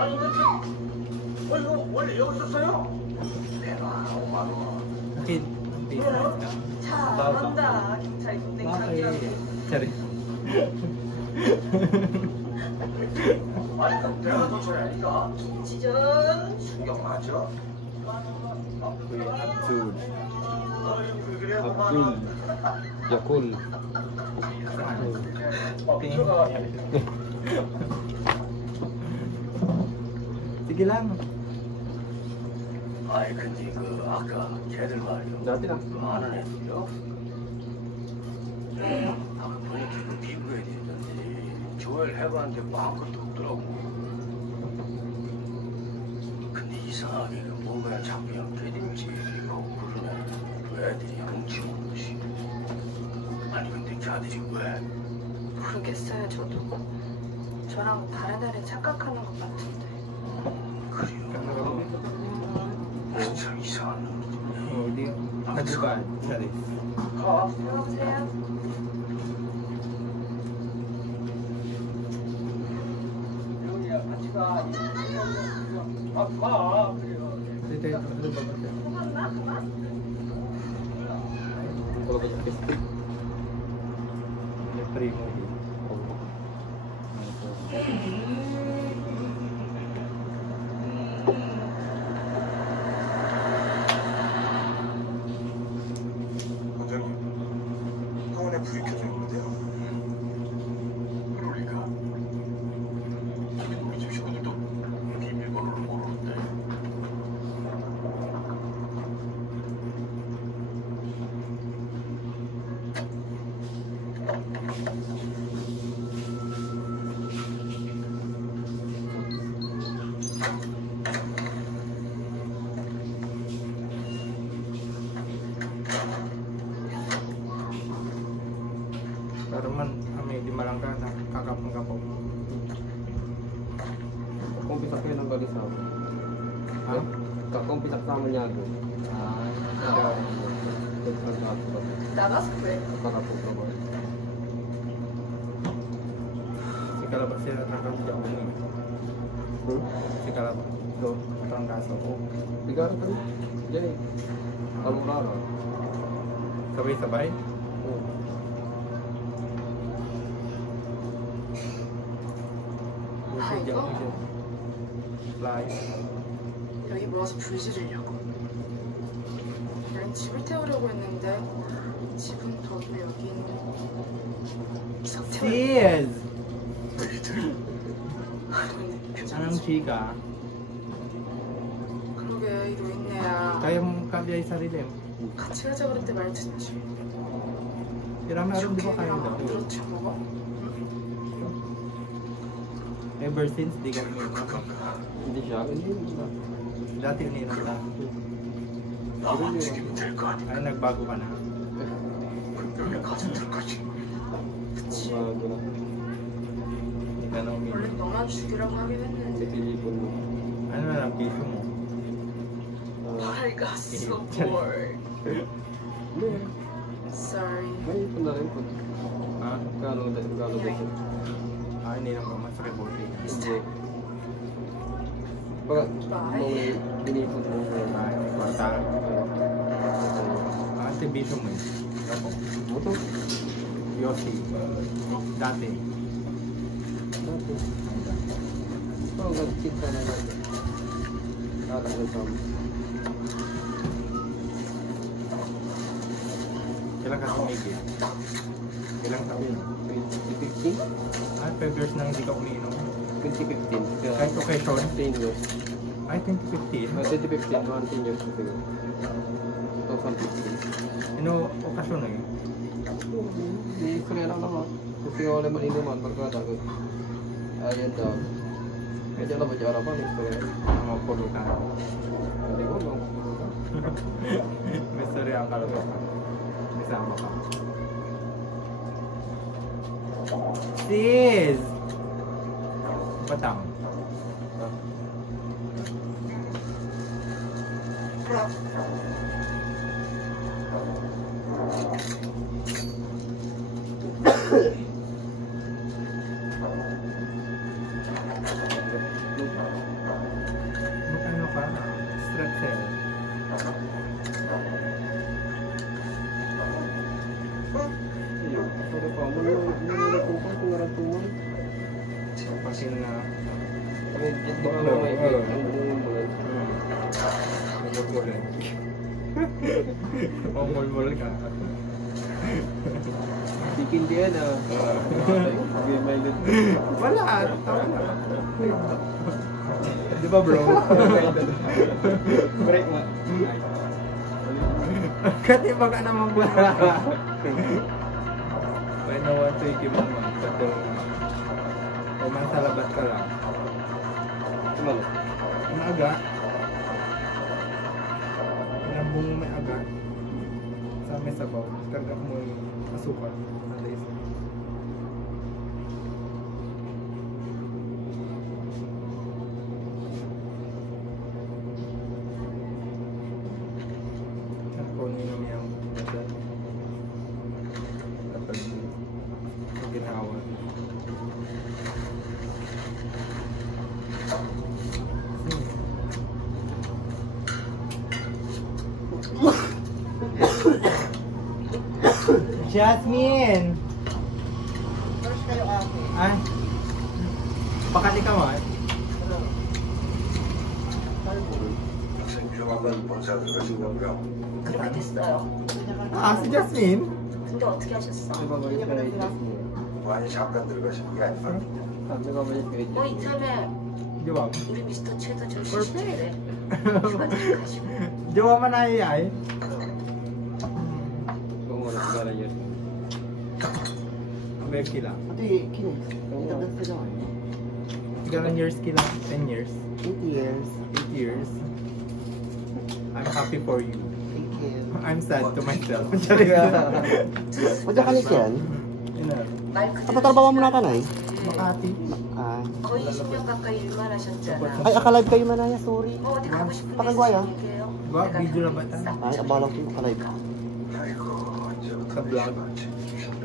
아니 이거 원래 여기 있었어요? 내가 5만 원. 잘한다. 경찰이 동생 장기라고. 잘해. 아니 그럼 내가 더 줘야 하니까. 김치전. 신경 맞죠? Abdul. 그래 Abdul. Yakul. Sige lang. 아이 근데 그 아까 걔들 말이요. 나한테나. 그 아는 애들이요. 아까 보니까 그 미국 애들이던데 조회를 해봤는데 뭐 아무것도 없더라고. 근데 이상하게 그 뭔가 자꾸 그냥 깨림직하고 그러네. 그 애들이 양치 없이. 아니 근데 걔들이 왜? 모르겠어요 저도. 저랑 다른 애를 착각하는 것 같은데. 그래요. 진짜 이상한 놈이지. Hindi. Ano ba? Sorry. 들어오세요. 여기야 같이 가. 가. 그래요. Dito, ano ba ba? 속았나? 그만? Wala ba yung biscuit? Yung primo. 원장님, 학원에 불이 켜져 있는데요. 그럴 리가. 우리 집 식구들도 비밀번호를 모르는데. Pero man, kami di malangka na kakapang-kapaw. Kumpisak kayo ng balisaw. Ha? Kakumpisak sa amin niya doon. Ikaw. 나갔어 왜? Kakapag na ba? Si Kalabas sila nakakasya ko niya. Si Kalabas. Do, matang kaso ko. Bigara ka rin. Diyan eh. Kamurara. Sabay-sabay. Oo. Busi dyan ko siya. Fly. 여기 모아서 불 지르려고. 난 집을 태우려고 했는데 집은 더도 여긴 이상 태워. Sis! 근데 Anong chika? 그러게 이 노인네야. Kaya mong kabiyay sarili mo. 같이 가자 그럴 때 말 듣지. Hirang meron di ba kayo 안 daw? 들었지 뭐. Ever since, di ka uminom. Hindi siya. Hindi siya. Dati uminom ka. 나만 죽이면 될 거 아니야. Ay, nagbago ka na. 여기 가족들 거지. 그치. Bago na. Hindi ka na 원래 uminom. 너만 죽이라고 하긴 했는데 Sisilipon mo. Ano na lang piso mo? 밝았어 뭘. Hindi. Sorry. May ipon na rin po. Ha? Gano'n din. Ah, hindi na ba masakit po? Hindi. Pag nung binipon mo. Ah, yung kwarta. Ah, ito piso mo yun. Moto. Yossi. Dati. Dati. Parang nag-cheat ka na natin. Tatanggal sa mo. Kailan ka tumigil? Ilang taon? 2015? Ah, 5 years nang hindi ka umiinom. 2015. Kahit occasion? 10 years. Ay, 2015. 2015, mga 10 years na siguro. 2015. Ano, okasyon eh? Di istorya lang naman. Kasi nga wala man inuman, pagkatagot. Ayan daw. Medyo na ba dyan araw pa, istorya. Mga pulutan. Hindi ko lang. May story ang kalabas. Kasama ka. Sis! Batang. Iya, ada kamu kumpul pengarang tuman. Pasin na. Kami itu kalau may ang bulan. Mulmul. Oh, mulmul ka. Bikin dia na. Game-minded. Wala. Tama na. Di ba bro? Break nga. Kasi baka naman ba? When no one to ikimang magkatong o man sa labat ka lang. Kumano? Ang aga. Inambong mo may aga. Sa may sabaw. Karga mo yung asukal. Kung yun yung dapat ginawa. Jasmine! First kayo ate. Ay? Bakit ikaw ay? 학생 조만간 본사 들어가신다고요? 그렇게 됐어요. Ah, si Jasmine? 근데 어떻게 하셨어? Nagbabalit ka na ito. 많이 잠깐 들어가시는 게 아니라 Nagbabalit ka ito. 뭐 이참에 Jawab. 우리 미스터 최도 좀 쉬시길래 휴가 좀 가시고. Jawab man ay ay. Kung wala sigara yan. Becky lang. Ate, kino. Tagal ka naman. Ilan years kila? 10 years? 8 years. 8 years? I'm happy for you. Thank you. I'm sad to myself. Pwede ka yan? 말 그대로 Kapatrabaho mo na tanay? Makati. Ah. 거의 20년 가까이 일만 하셨잖아. Ay, akalive kayo manaya, sorry. 뭐 어디 가고 싶은 데 pakagwaya? 있으면 얘기해요. Ba, 내가 video na ba 다 ta? Ay, abala ko yung akalive. 아이고 언제부터 그 블락. 내시만 챙겨주신다.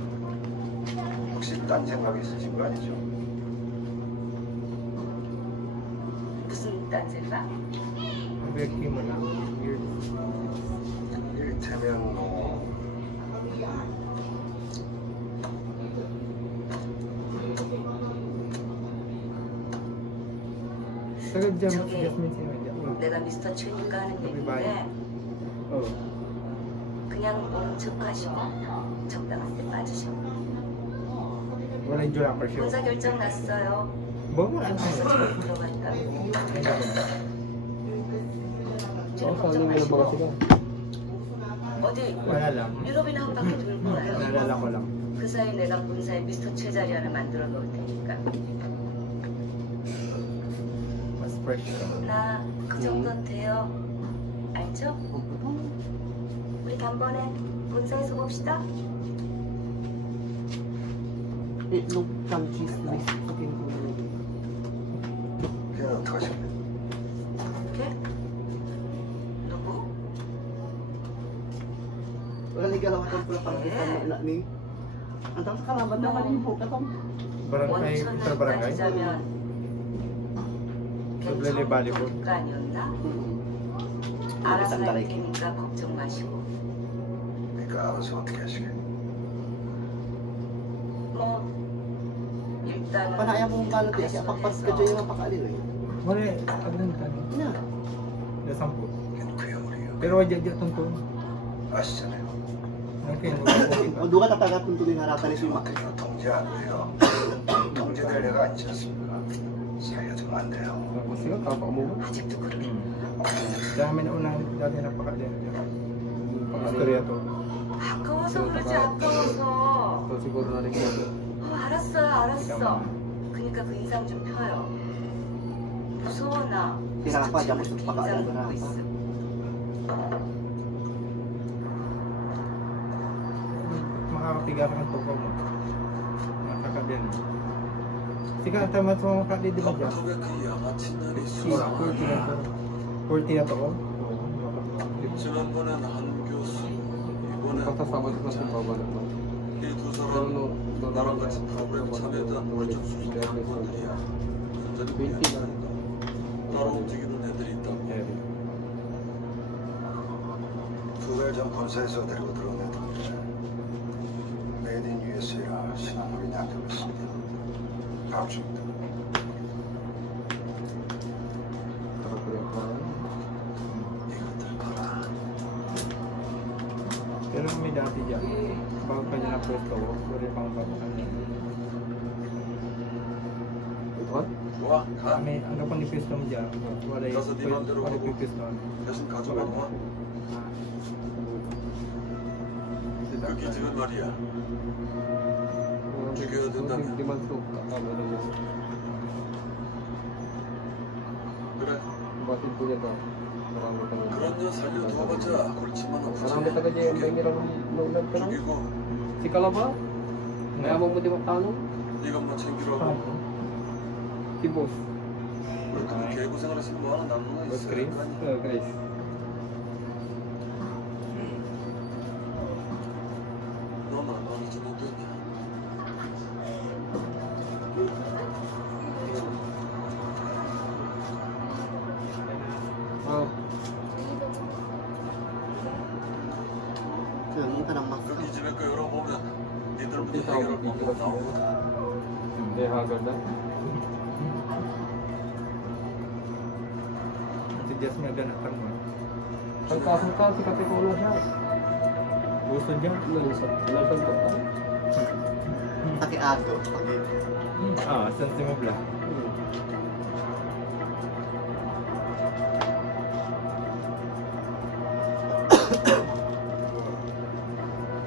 혹시 딴 생각 있으신 거 아니죠? 무슨 딴 생각? Becky mo lang. 이를테면 뭐 Tagal dyan mo si 저기 Jasmine Sinadya. 내가 미스터 최니까 하는 얘기인데 Oh. 그냥 모른 척 하시고 적당한 때 빠지시고. Wala yung Juraper show. 본사 결정 났어요. Ba, wala na 벌써 yun. 지금 들어갔다고. Oo, sa aling meron ba kasi ka? 어디 Wala lang. 유럽이나 한 바퀴 돌고 와요. Naalala ko lang. 그 사이 내가 본사에 미스터 최 자리 하나 만들어 놓을 테니까. Mas fresh ka. 나 그 정도는 돼요. 알죠? 우리 단번에 본사에서 봅시다. Itlog kang cheese mix. Okay. 그냥 어떡하실래? 오케이? 누구? Wala ni galaw atong pula pang-isan mo na ni. Ang tawag sa kalaban naman yung buka tong. Barangay, 원천을 sa barangay. 따지자면 Naglele volleyball. 거 아니었나? 알아서 할 테니까 걱정 마시고. 그러니까 알아서 어떻게 하시게? 뭐 일단은 Panaya mo balot eh. Siya pakpas ka dyan yung pakali eh. Wala, agad ka na. Na. Nasampo. 걔는 그 형을요. Pero wajad dyan tuntun. 아시잖아요. Okay, O duga tatagat kung tuloy haratan ni Sima. 그저 통제 안 돼요. 통제될 애가 아니지 않습니까? 사이가 좀 안 돼요. Tapos sila, tapak mo ba? 아직도 그렇게 Dami na unang dati napakadyan. Istorya to. 아까워서 그러지 아까워서. So, siguro na rin ko. 알았어. 그러니까 그 인상 좀 펴요. 무서워 나. Tinapa dyan mo sa 인상 pakaalam 보고 na. 있어. Makakapiga ka ng tuko mo. Makakadyan. Sige, tama sa mga kakli, di ba dyan? 그 야마친 날이 Sira, 40 na to. 40 na to ko? 지난번엔 한 교수, 이번엔 Kasasama sa natin babala na. 이두 Pero 사람은 no, 나랑 naman 같이 프로그램 참여했던 월척 수준의 학번들이야. 완전히 20 미안하니까. 따로 움직이는 애들이 있다. 예전 본사에서 데리고 들어온 애들인데 메이드 인 USA라 신한 확인이 안 되고 있습니다. 다음 주입니다. 이것들 봐라. Pero may dati dyan. Bago pa dyan ang pwesto ko, pwede pang papakalyan. Ito? 좋아, 가. May hanggang pang ipwesto mo dyan. Wala Kaso di maam대로 hago. ipwesto. 대신 가져가 놔. 그 기지는 말이야. 죽여야 된다면. 그래. 그런 녀 살려두어봤자 골치만 Marami 아프지. talaga yung may nirang naulan ka lang. 죽이고 Si Kalaba? Kaya mo di magtanong? 이것만 챙기라고. Si Boss. 그렇게 개고생을 했으면 뭐 하나 남는 거 Boss 있어야 Chris? 될 거 아니야. Chris. 너만 어느 정도 됐냐? Yung ka ng mas. 그 기집애 거 열어보면 니들부터 해결할 방법 나오거든. May haggard na. Si Jess may ganat ang mo. Pagkasungka, si Kapitulo siya. Gusto dyan? Nalusad ko pa. Pati ato. Pati. Ah, saan si Mabla?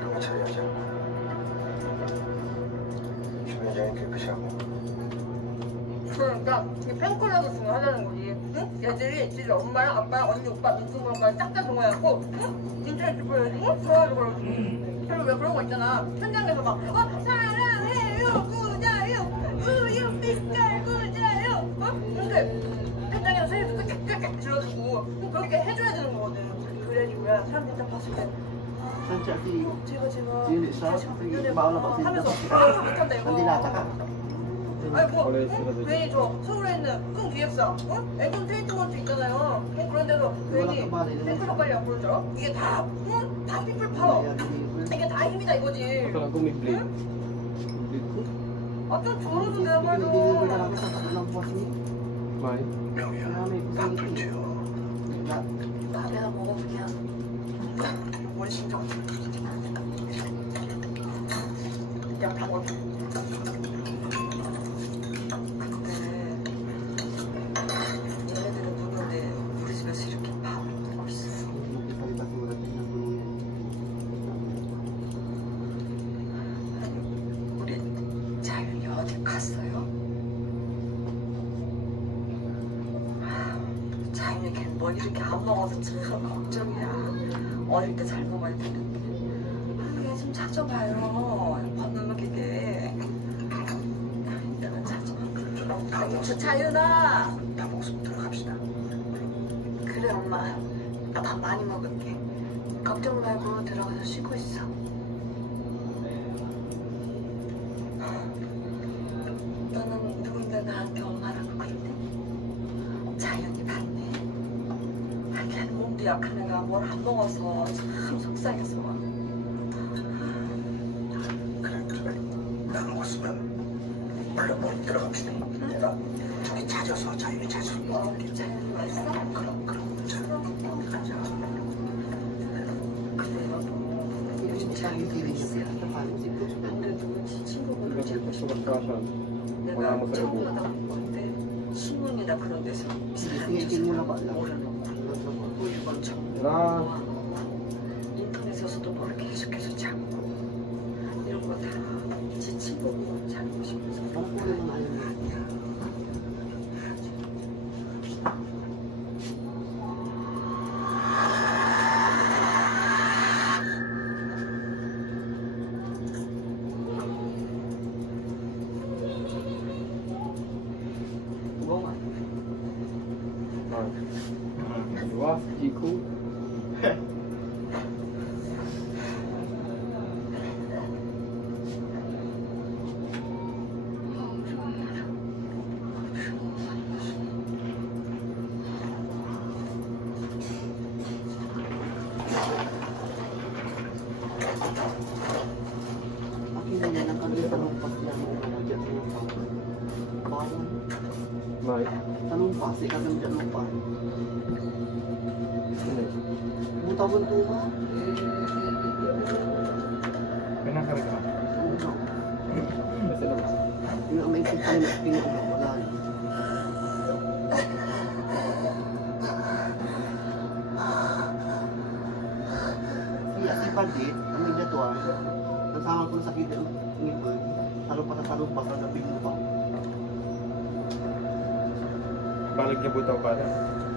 경찰이 하자. 주변장이 깨끗이 하고. 그러니까 이 팬클럽을 중요하다는 거지. 응? 얘들이 진짜 엄마랑 아빠랑 언니 오빠 민수 오빠를 싹다 동호해갖고 응? 인터넷 보여주고 좋아하고 그리고 왜 그런 거 있잖아. 현장에서 막 사랑해요 구자요 우유 빛깔 구자요 근데 현장에서 세계에서 깍깍깍 질러주고 그렇게 해줘야 되는 거거든. 그래줘야 사람들이 딱 봤을 때 Nanti 제가 Hindi siya. 연애 Bawal na 하면서 못한다 이거. Hindi na, tsaka. 아니 뭐 괜히 저 서울에 있는 큰 기획사 앵콘 트리트먼트 있잖아요. 그런 데서 괜히 팬클럽 관리하고 그러죠. 이게 다 피플 파워. 이게 다 힘이다 이거지. Akala ko may blade. Blade ko? 아 좀 줄어도 내가 Hindi 말도. mo lang sa ng boss ni. May. 명희야, Marami 밥좀 줘. 아 내가 먹어볼게. 원심정. 내가 다 먹을게. 얘네들은 누군데 우리 집에서 이렇게 밥을 먹고 있어. 우리 자윤이 어디 갔어요? 자윤이 걔 뭐 이렇게 안 먹어서 참 걱정이야. 어릴 때 잘 먹어야 되는데. 얘 좀 찾아봐요. 밥 먹이게. 이따가 찾아봐. 저 자윤아. 밥 먹으면 들어갑시다. 그래 엄마. 나 밥 많이 먹을게. 걱정 말고 들어가서 쉬고 있어. 너는 누군가 나한테 엄마라고 그랬대? 자연이 봤네. 걔는 몸도 약한 애가 뭘 안 먹어서 참 속상해서. 그래, 나 먹었으면 얼른 머리 들어갑시다. 내가 저기 찾아서 자유를 찾아서. 자연이 왔어? 그럼 가자. 그래요. 요즘 자연이 있어요. 안 그래도 친구분들 제고 싶어. 내가 처음 받아본 건데 신문이나 그런 데서 올려놓고 이건 정보 인터넷에서도 뭐 이렇게 계속해서 찾고 이런 거 다 지 친구분 찾고 싶어서 Luas, Jiku. bunta-buntungan. Pinakarga. Kasi naman. Yung ang maisip tayo na pinag wala. Si Padit, ang may datuan, nasama ko sa sakit ng ngipin, talo pa sa gabi mo pa. Balik niya butaw pa rin.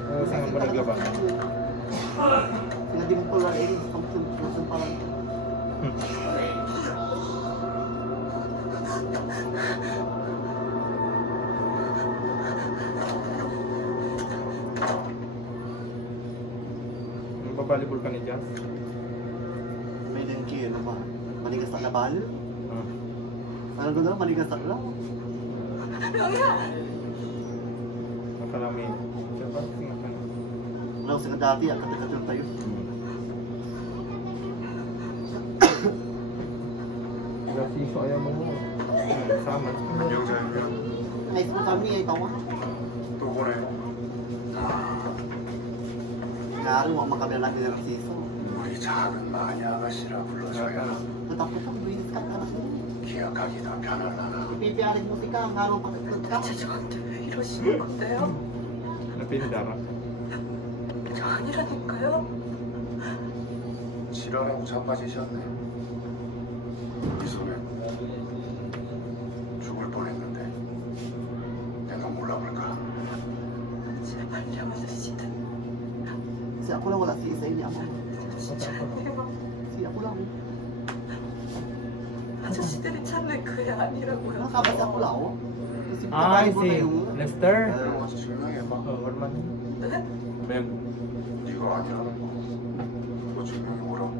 O saan mo naglaba? Sila di mo pala eh, pang-sumpang pa lang. Babalibol ka ni Jazz? May lengki, ano ba? Manigas na nabal? Ano ko na, manigas na lang. Makalami. Siya ba? Singa ka na. Wala ko sa dati, ang katagatol tayo. Grafisyo ayaw mo mo. Sama. 영장이면 Ay, sa kami ay tawa. 또 보내요. Naro, wag makabila natin ng siso. 우리 작은 마녀 아가씨라 불러줘야 Tapos ang bilis ka ka na. 기억하기도 편하려나. Ipipiarin mo si ka, ang araw pagkakot ka. 대체 저한테 왜 이러시는 건데요? Napindara. 저 아니라니까요? 지랄하고 자빠지셨네. 이 손에 죽을 뻔했는데 내가 몰라볼까? 제발요, 아저씨들. Si ako lang wala si isa niya mo. 진짜 아니에요. Si ako lang. 아저씨들이 찾는 그게 아니라고요. Nakabas ako lang, oh. Si Ay, Pagkakot si na yung... Lester. 와서 증명해봐. Orman. 네? Bem. 네가 아니라는 거. 너 증명이 뭐라고?